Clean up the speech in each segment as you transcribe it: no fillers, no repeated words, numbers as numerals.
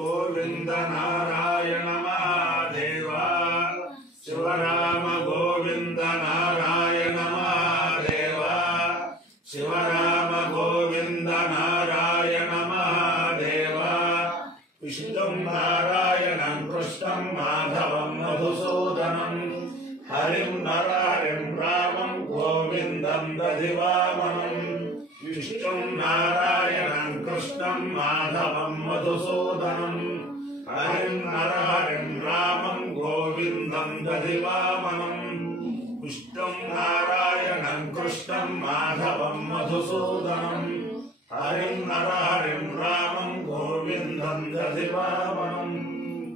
गोविंद नारायण महादेव शिवराम गोविंद नारायण महादेव शिवराम गोविंद नारायण महादेव विष्णुं नारायणं कृष्णं माधवं मधुसूदनं हरिं नरहरिं रामं गोविन्दं दधिवामनं विष्णुं नारायणं कृष्णं माधवं मधुसूदनं हरिं नरहरिं रामं गोविन्दं दधिवामनं विष्णुं नारायणं कृष्णं माधवं मधुसूदनं हरिं नरहरिं रामं गोविन्दं दधिवामनं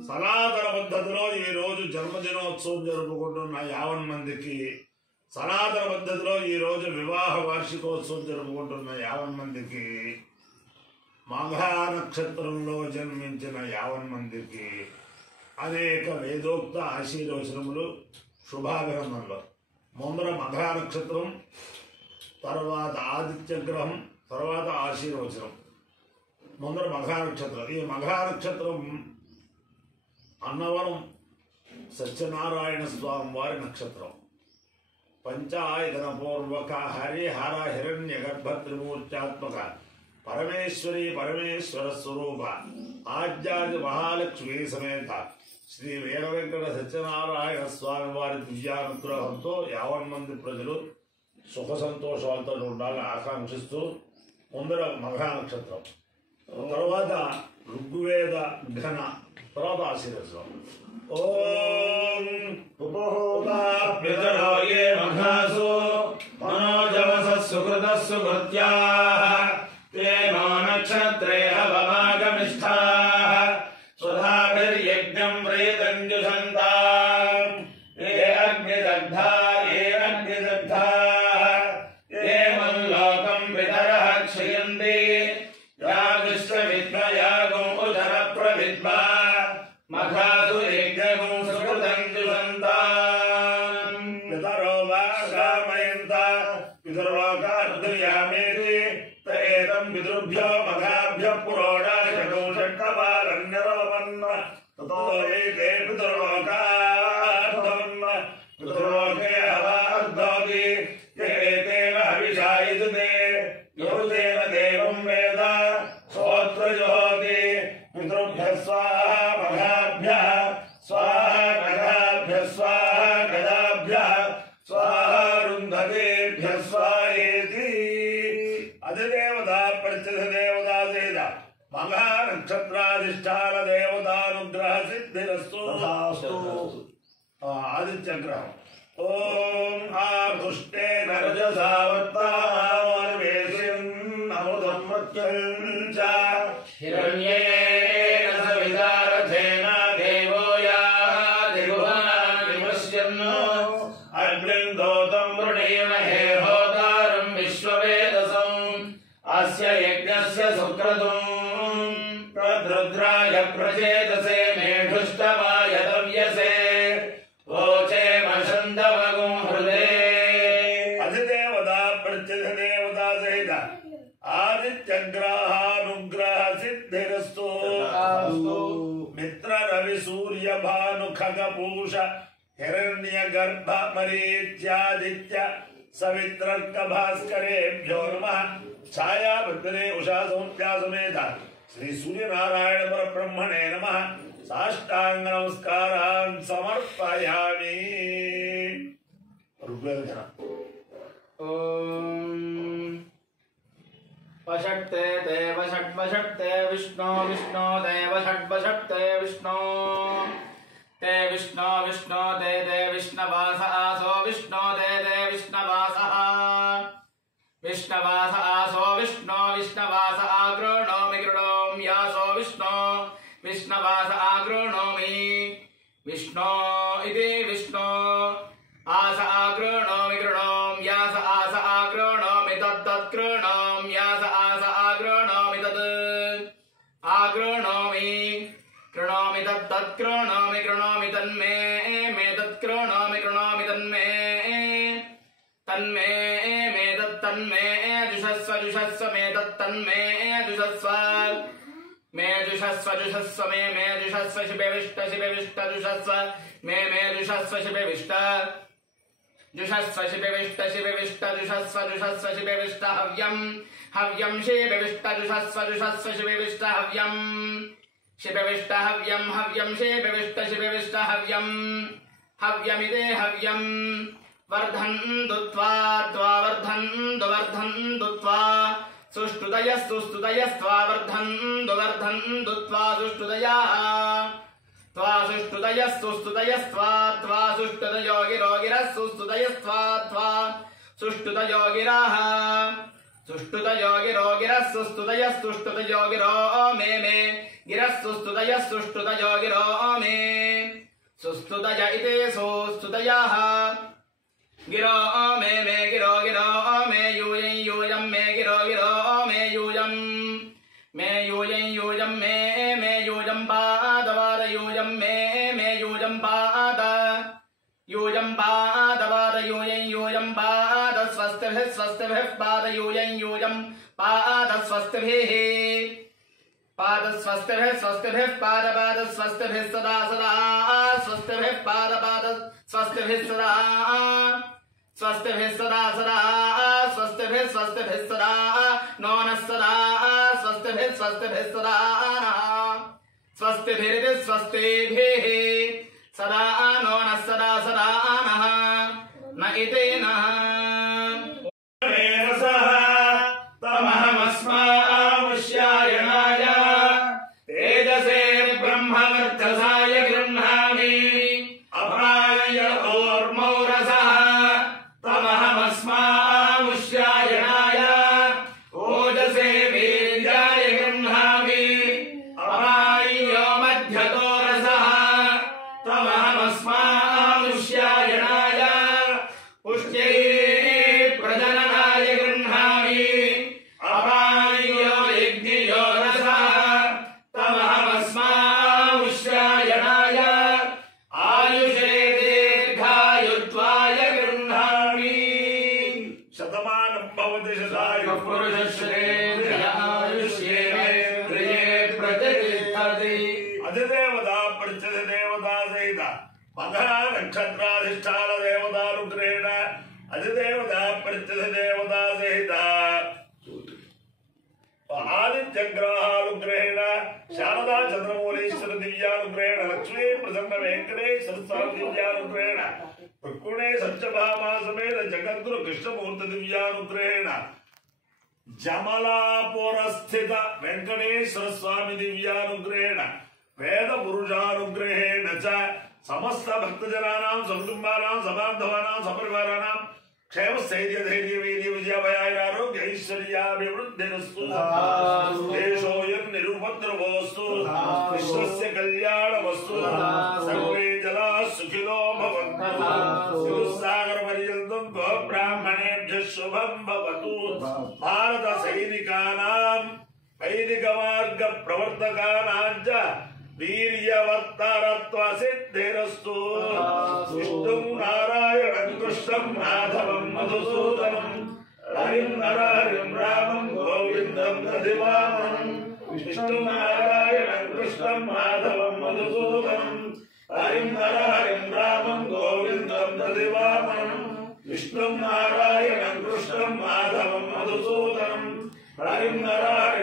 సనాతన పద్ధతిలో ఈ రోజు జన్మదినోత్సవం జరుపుకుంటున్న 50 మందికి, సనాతన పద్ధతిలో ఈ రోజు వివాహ వార్షికోత్సవం జరుపుకుంటున్న 50 మందికి, మఘా నక్షత్రంలో జన్మించిన 50 మందికి అనేక వేదోక్త ఆశీర్వచనములు, శుభాభినందనలు. ముందర మఘా నక్షత్రం, తర్వాత ఆదిత్య గ్రహం, తర్వాత ఆశీర్వచనం. ముందర మఘా నక్షత్రం. ఈ మఘా నక్షత్రం అన్నవరం సత్యనారాయణ స్వామి వారి నక్షత్రం. పంచాయతన పూర్వక హరిహర హిరణ్య గర్భ త్రిమూర్త్యాత్మక పరమేశ్వరి పరమేశ్వర స్వరూప ఆద్యాది మహాలక్ష్మి సమేత శ్రీ వీర వెంకట సత్యనారాయణ స్వామి వారి దివ్యానుగ్రహంతో 50 మంది ప్రజలు సుఖ సంతోషాలతో ఉండాలని ఆకాంక్షిస్తూ ముందర మఘా నక్షత్రం, తర్వాత ఋగ్వేద ఘన, తర్వాత ఆశీర్వచనం. ఓం ఉపహోదాప్యతరో యే మఘాసు మనోజవసః సుకృతః సుకృత్యాః తే నో నక్షత్రే హవమాగమిష్ఠాః స్వధాభిర్యజ్ఞం ప్రేతం జుషంతాం ఏ అగ్నిదగ్ధా ఏ అగ్నిదగ్ధాః ఏ మల్లోకం పితరః క్షయంతి యాగశ్చవిద్మయాగం ఉదర ప్రవిద్మా మఘాసు యజ్ఞం సుకృతం జుషంతాం పితరో వా కామయంత పితరోకార్దయామేతి తేతం పితృభ్యో మఘాభ్యః పురోడాశకో షట్కపాలన్యరవమన్న తతో ఏతే పితరోకార్దవన్న పితరోకే అవార్దోతి ఏతేన హవిషాయితుతే యోతేన దేవం వేద సోత్రజోతి పితృభ్యః స్వాహా మఘాభ్యః స్వాహా గదాభ్యః స్వాహా గదాభ్యః స్వాహా రుంధతేభ్యః స్వాహేతి. అధిదేవత ప్రత్యధ దేవతా సేద మఘా నక్షత్రాధిష్టాన దేవతానుగ్రహ సిద్ధిరస్తు. ఆదిత్య గ్రహం. ఓం ఆతుష్టే నరజసావర్తామానివేశం అమృతం మత్యం చ హిరణ్యేన సవిదారథేన దేవో యాదిగుహాన్ విమశ్యన్నో అగ్నిం దోతం వృణీమహే హోతారం విశ్వవేదసం అస్య యజ్ఞస్య సుక్రతుం తద్రుద్రాయ ప్రచేతసే మేఢుష్టమాయ దవ్యసే ఓచే మషందవగుం హృదే. అధిదేవత ప్రత్యధ దేవతా సహిత ఆదిత్య గ్రహానుగ్రహ సిద్ధిరస్తు. మిత్ర రవి సూర్య భాను ఖగ పూష హిరణ్య గర్భ మరీత్యాదిత్య సవిత్రర్క భాస్కరేభ్యో నమః. ఛాయాభద్రే ఉషా సౌమ్యా సమేత శ్రీ సూర్యనారాయణ పరబ్రహ్మణే నమః. సాష్టాంగ నమస్కారాన్ సమర్పయామి. ఋగ్వేద. ఓం వషట్తే దేవ షడ్వషట్తే విష్ణో విష్ణో దేవ షడ్వషట్తే విష్ణో తే విష్ణో విష్ణో తే దే విష్ణవాస ఆసో విష్ణో తే దే విష్ణవాస విష్ణవాస ఆసో విష్ణో విష్ణవాస ఆగృణోమి గృణోం యాసో విష్ణో విష్ణవాస ఆగృణోమి విష్ణో ఇది విష్ణో ఆస ఆగృణోమి గృణోం యాస ఆస ఆగృణోమి తత్తత్కృణోం యాస ఆస ఆగృణోమి తత్ ఆగృణోమి కృణోమి తత్తత్కృణోమి కృణోమి తన్మే మే తత్కృణోమి కృణోమి తన్మే తన్మే మే తత్తన్మే జుషస్వ జుషస్వ మే తత్తన్మే జుషస్వ मे जुषस्व जुषस्व मे जुषस्व शिवे विष्ट जुषस्व मे जुषस्व शिवे विष्ट जुषस्व शिवे विष्ट जुषस्व जुषस्व शिवे विष्ट हव्यम हव्यम शिवे विष्ट जुषस्व शिवे विष्ट हव्यम शिवे विष्ट हव्यम हव्यम शिवे विष्ट हव्यम हव्यमिदे हव्यम वर्धन्तु त्वा वर्धन्तु त्वा सुष्टुदयस्तु स्तुदयस्त्वा वर्धन्तु त्वा सुष्टुदयाः त्वा सुष्टुदयस्तु स्तुदयस्त्वा त्वा सुष्टुदयो गिरोगिरस्तु स्तुदयस्त्वा त्वा सुष्टुदयो गिराः सुष्टुदयो गिरोगिरस्तु स्तुदयस्तु स्तुदयो गिरो मे गिरस्तु स्तुदयस्तु स्तुदयो गिरो मे सुस्तुदय इते सुस्तुदयाः गिरो मे गिरो मे यूयं मे गिरो मे यूयं मे यूयं पादवाद यूयं मे यूयं पाद यूयं पाद स्वस्तिभिः पाद यूयं पाद स्वस्तिभिः पाद स्वस्तिभिः पाद स्वस्तिभिः सदा स्वस्तिभिः पाद स्वस्तिभिः सदा स्वस्तिभिः सदा स्वस्तिभिः सदा नो नः सदा स्वस्तिभिः सदा स्वस्तिभिः सदा नो नः सदा नः न इति नः तमहमस्मावश्यायणाय तेजसे ब्रह्मवर्चसाय गृह्णामि अपाय ओर्मौरसः तमहमस्मावश्यायणाय ओजसे वीर्याय गृह्णामि अपायो मध्यतोरसः तमहमस्मावश्यायणाय पुष्ट्यै प्रजननाय गृह्णामि अपायो यज्ञयो रसः तमहमस्मावश्यायणाय आयुषे दीर्घायुत्वाय गृह्णामि शतमानं भवति शतायुः पुरुषश्रेष्ठः आयुष्येवेन्द्रिये प्रतिष्ठति अधिदेवता प्रत्यधिदेवता सहित मघा नक्षत्राधिष्ठान देवतानुग्रहेण अधिदेवता प्रत्यधिदेवता सहित आदित्यग्रहानुग्रहेण शारदा चंद्रमौलीश्वर दिव्यानुग्रहेण लक्ष्मी प्रसन्न वेंकटेश्वर स्वामी दिव्यानुग्रहेण रुक्मिणी सत्यभामा समेत जगद्गुरु कृष्णमूर्ति दिव्यानुग्रहेण जमलापुरस्थित वेंकटेश्वर स्वामी दिव्यानुग्रहेण वेद पुरुषानुग्रहेण च समस्त भक्तजनानां सकुटुम्बानां समाधवानां सपरिवाराणां क्षेम स्थैर्य धैर्य वीर्य विजयाभयारोग्य ऐश्वर्याभिवृद्धिरस्तु देशोऽयं निरुपद्रवोऽस्तु विश्वस्य कल्याणमस्तु सर्वे जनाः सुखिनो भवन्तु सिरुसागरपर्यन्तं गोब्राह्मणेभ्यः शुभं भवतु भारत सैनिकानां वैदिकमार्ग प्रवर्तकानां च वीर्यवत्तरत्व सिद्धिरस्तु विष्णुं नारायणं कृष्णं माधवं मधुसूदनं हरिं नरहरिं रामं गोविन्दं दधिवामनं विष्णुं नारायणं कृष्णं माधवं मधुसूदनं हरिं नरहरिं रामं गोविन्दं दधिवामनं विष्णुं नारायणं कृष्णं माधवं मधुसूदनं हरिं नरहरिं